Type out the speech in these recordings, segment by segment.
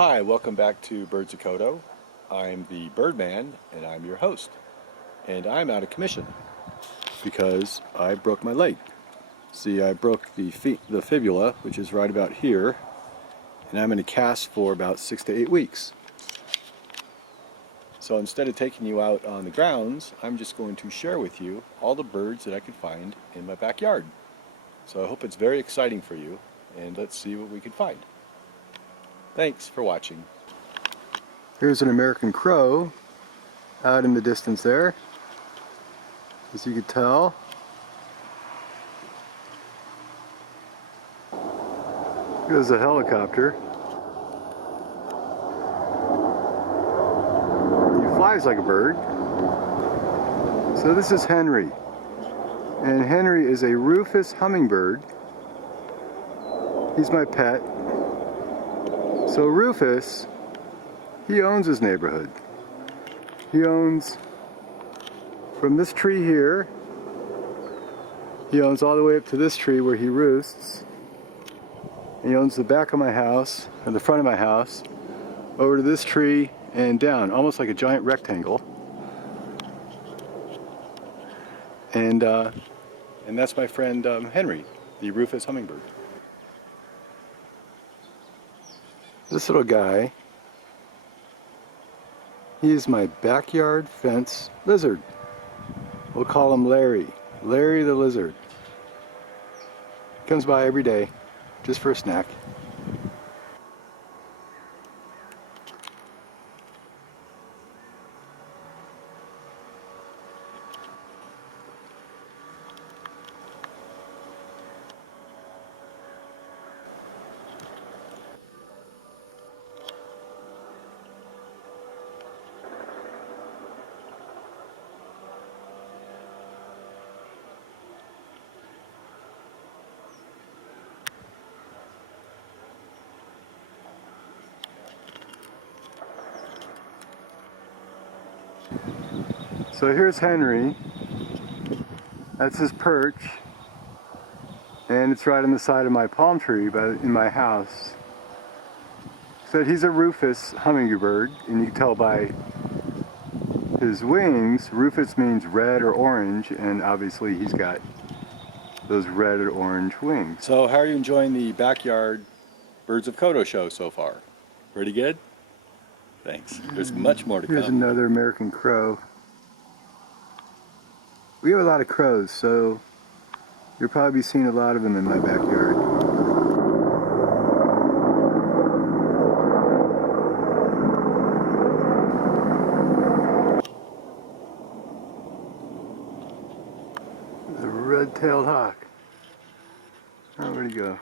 Hi, welcome back to Birds of Coto. I'm the Birdman and I'm your host. And I'm out of commission because I broke my leg. See, I broke the fibula, which is right about here, and I'm in a cast for about 6 to 8 weeks. So instead of taking you out on the grounds, I'm just going to share with you all the birds that I could find in my backyard. So I hope it's very exciting for you, and let's see what we can find. Thanks for watching. Here's an American crow out in the distance there, as you can tell. Here's a helicopter. He flies like a bird. So this is Henry. And Henry is a rufous hummingbird. He's my pet. So Rufus, he owns his neighborhood. He owns from this tree here, he owns all the way up to this tree where he roosts. And he owns the back of my house, or the front of my house, over to this tree and down, almost like a giant rectangle. And that's my friend Henry, the rufous hummingbird. This little guy, he is my backyard fence lizard. We'll call him Larry. Larry the lizard. Comes by every day, just for a snack. So here's Henry. That's his perch. And it's right on the side of my palm tree in my house. So he's a rufous hummingbird, and you can tell by his wings, rufous means red or orange, and obviously he's got those red or orange wings. So how are you enjoying the backyard Birds of Coto show so far? Pretty good? Thanks. There's much more to come. Here's another American crow. We have a lot of crows, so you'll probably be seeing a lot of them in my backyard. The red-tailed hawk. Oh, where'd he go?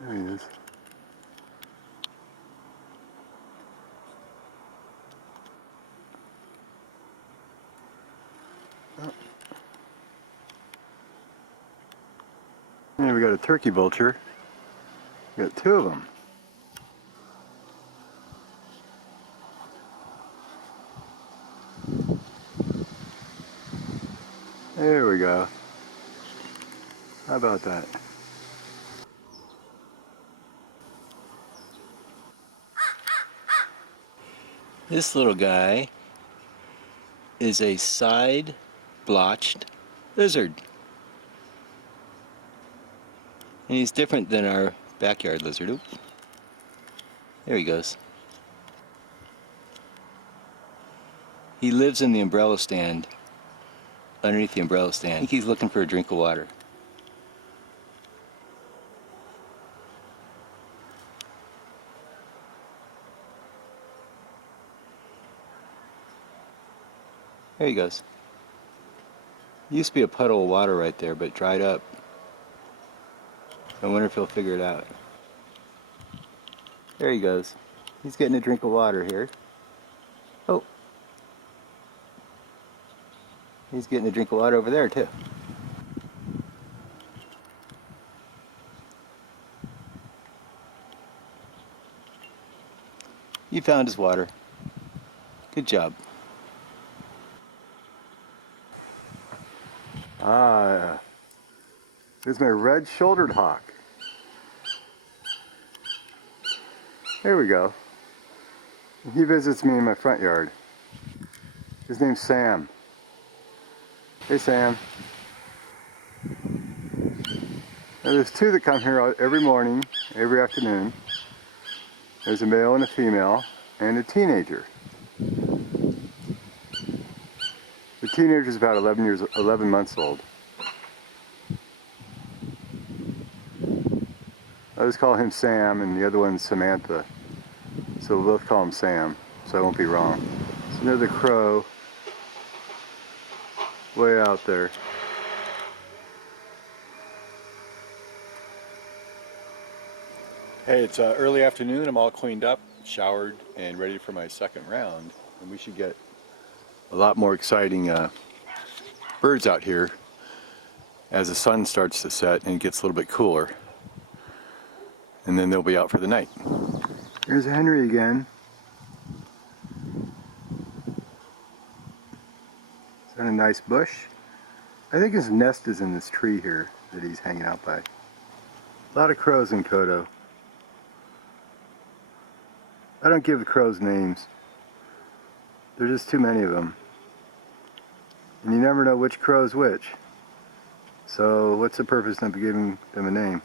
There he is. Oh. And we got a turkey vulture. We got two of them. There we go. How about that? This little guy is a side-blotched lizard. And he's different than our backyard lizard. Oop. There he goes. He lives in the umbrella stand, underneath the umbrella stand. I think he's looking for a drink of water. There he goes. Used to be a puddle of water right there, but it dried up. I wonder if he'll figure it out. There he goes. He's getting a drink of water here. Oh. He's getting a drink of water over there too. He found his water. Good job. Ah, here's my red-shouldered hawk. There we go. He visits me in my front yard. His name's Sam. Hey Sam. Now, there's two that come here every morning, every afternoon. There's a male and a female, and a teenager. The teenager is about 11 months old. I just call him Sam, and the other one's Samantha. So we'll both call him Sam, so I won't be wrong. It's another crow way out there. Hey, it's early afternoon. I'm all cleaned up, showered, and ready for my second round. And we should get a lot more exciting birds out here as the sun starts to set and it gets a little bit cooler. And then they'll be out for the night. Here's Henry again. He's on a nice bush. I think his nest is in this tree here that he's hanging out by. A lot of crows in Coto. I don't give the crows names. There's just too many of them. And you never know which crow's which. So what's the purpose of giving them a name?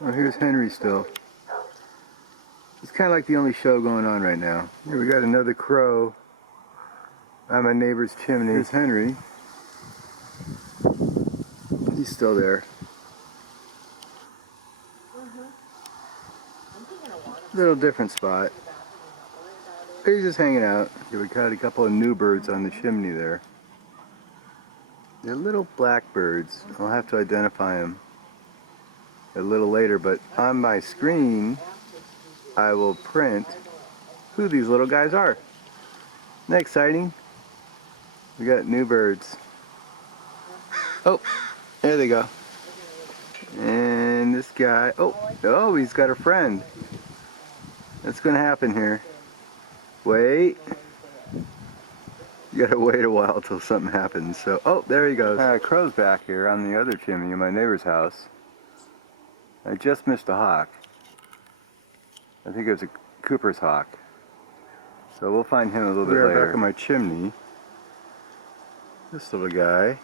Oh, here's Henry still. It's kind of like the only show going on right now. Here we got another crow on my neighbor's chimney. Here's Henry. He's still there. Little different spot. He's just hanging out. Here we got a couple of new birds on the chimney there. They're little blackbirds. I'll have to identify them a little later, but on my screen I will print who these little guys are. Isn't that exciting? We got new birds. Oh, there they go. And this guy, oh, he's got a friend. What's gonna happen here? Wait. You gotta wait a while till something happens. So, oh, there he goes. Crow's back here on the other chimney in my neighbor's house. I just missed a hawk. I think it was a Cooper's hawk. So we'll find him a little bit later. Back on my chimney. This little guy.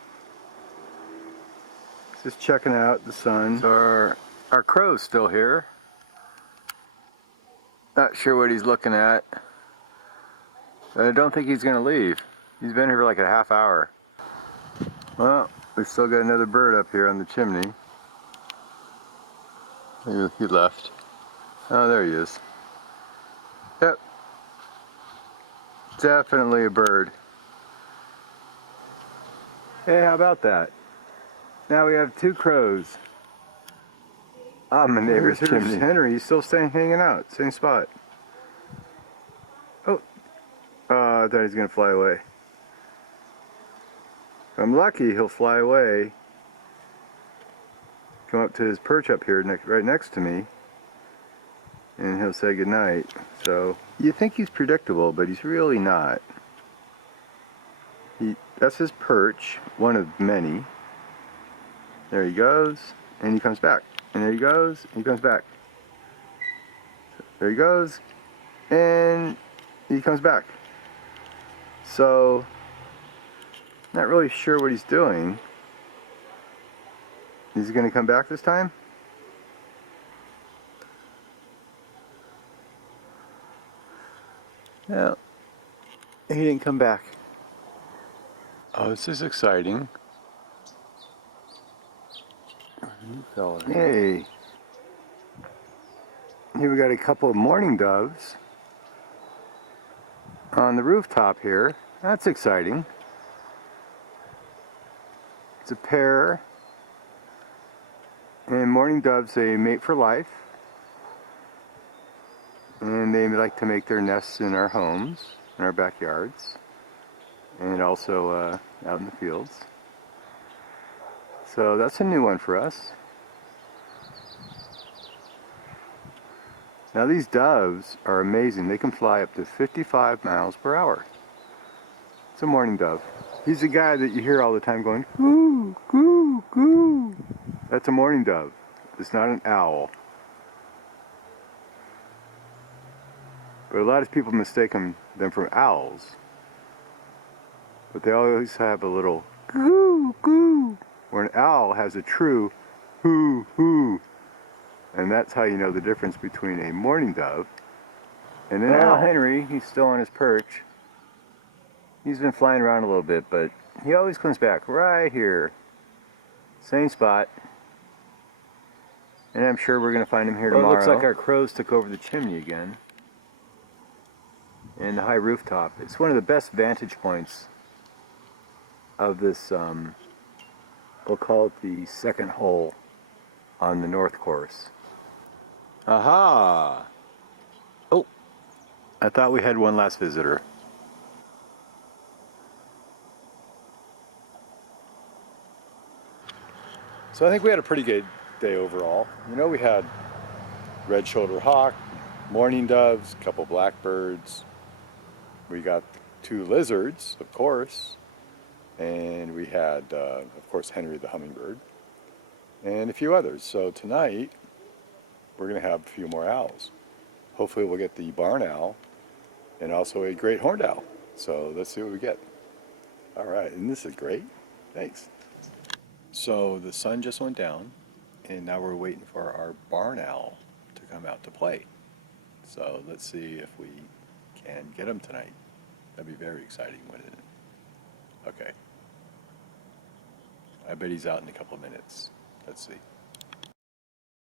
Just checking out the sun. So our crow's still here. Not sure what he's looking at. But I don't think he's gonna leave. He's been here for like a half hour. Well, we've still got another bird up here on the chimney. He left. Oh, there he is. Yep. Definitely a bird. Hey, how about that? Now we have two crows on my neighbor's chimney. Henry, he's still hanging out, same spot. Oh, I thought he was gonna fly away. If I'm lucky, he'll fly away. Come up to his perch up here, right next to me, and he'll say goodnight. So you think he's predictable, but he's really not. That's his perch, one of many. There he goes, and he comes back. And there he goes, and he comes back. There he goes, and he comes back. So, not really sure what he's doing. Is he going to come back this time? No, he didn't come back. Oh, this is exciting. Hey, here we got a couple of mourning doves on the rooftop here. That's exciting. It's a pair, and mourning doves, they mate for life, and they like to make their nests in our homes, in our backyards, and also out in the fields. So that's a new one for us. Now these doves are amazing. They can fly up to 55 miles per hour. It's a mourning dove. He's the guy that you hear all the time going, coo, coo, coo. That's a mourning dove. It's not an owl. But a lot of people mistake them for owls. But they always have a little goo goo, where an owl has a true hoo hoo. And that's how you know the difference between a mourning dove and an owl. Henry, he's still on his perch. He's been flying around a little bit, but he always comes back right here. Same spot. And I'm sure we're going to find him here tomorrow. It looks like our crows took over the chimney again. And the high rooftop. It's one of the best vantage points of this, we'll call it the second hole on the north course. Aha! Oh, I thought we had one last visitor. So I think we had a pretty good day overall. You know, we had red-shouldered hawk, mourning doves, a couple blackbirds. We got 2 lizards, of course. And we had, of course, Henry the hummingbird. And a few others. So tonight, we're going to have a few more owls. Hopefully we'll get the barn owl and also a great horned owl. So let's see what we get. All right, and this is great. Thanks. So the sun just went down, and now we're waiting for our barn owl to come out to play. So let's see if we can get him tonight. That'd be very exciting, wouldn't it? Okay. I bet he's out in a couple of minutes. Let's see.